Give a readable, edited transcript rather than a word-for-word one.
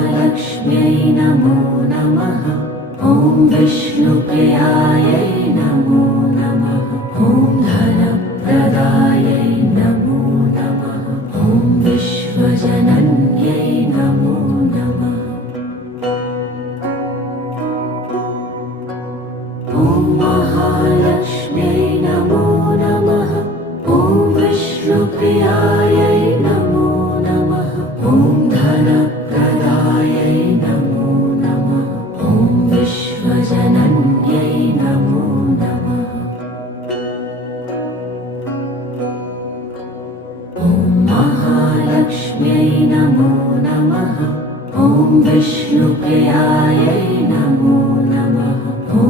महालक्ष्म्यै नमो नमः। ॐ विष्णुप्रियायै नमो नमः। ॐ धनप्रदायै नमो नमः। ॐ विश्वजनन्यै नमो नमः। ॐ महालक्ष्म्यै नमो नमः। ॐ विष्णुप्रियायै नमो नमः। ॐ धनप्रदायै नमो नमः। ॐ विश्वजनन्यै नमो नमः। ॐ महालक्ष्म्यै नमो नमः। ॐ विष्णुप्रियायै नमो नमः। ॐ